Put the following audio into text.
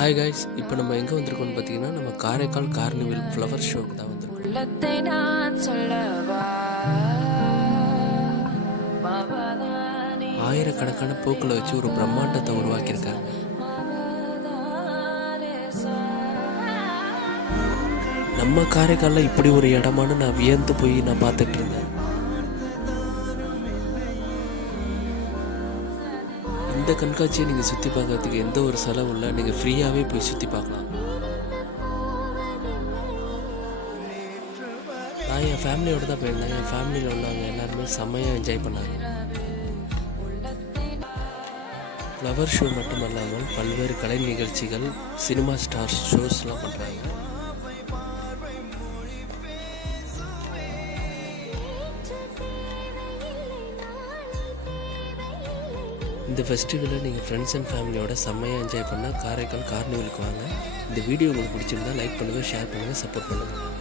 Hi guys, இப்போ நம்ம எங்கே வந்திருக்கோம்னு பார்த்தீங்கன்னா, நம்ம காரைக்கால் கார்னிவல் ஃப்ளவர் ஷோக்கு தான் வந்திருக்கோம். உள்ளத்தை நான் சொல்லவா, ஆயிரக்கணக்கான பூக்களை வச்சு ஒரு பிரம்மாண்டத்தை உருவாக்கியிருக்காங்க. நம்ம காரைக்காலில் இப்படி ஒரு இடமானு நான் வியந்து போய் நான் பார்த்துட்டு இருந்தேன். இந்த கண்காட்சியை நீங்கள் சுற்றி பார்க்கறதுக்கு எந்த ஒரு செலவும் இல்லை, நீங்கள் ஃப்ரீயாகவே போய் சுற்றி பார்க்கலாம். நான் என் ஃபேமிலியோடு தான் போயிருந்தேன். என் ஃபேமிலியில் உள்ளவங்க எல்லாருமே செம்மையாக என்ஜாய் பண்ணாங்க. ஃப்ளவர் ஷோ மட்டும் இல்லாமல் பல்வேறு கலை நிகழ்ச்சிகள், சினிமா ஸ்டார்ஸ் ஷோஸ்லாம் பண்ணுறாங்க. இந்த ஃபெஸ்டிவலை நீங்கள் ஃப்ரெண்ட்ஸ் அண்ட் ஃபேமிலியோட செம்மையாக என்ஜாய் பண்ணால் காரைக்கால் கார்னிவலுக்கு வாங்க. இந்த வீடியோ உங்களுக்கு பிடிச்சிருந்தா லைக் பண்ணுங்கள், ஷேர் பண்ணுங்கள், சப்போர்ட் பண்ணுங்கள்.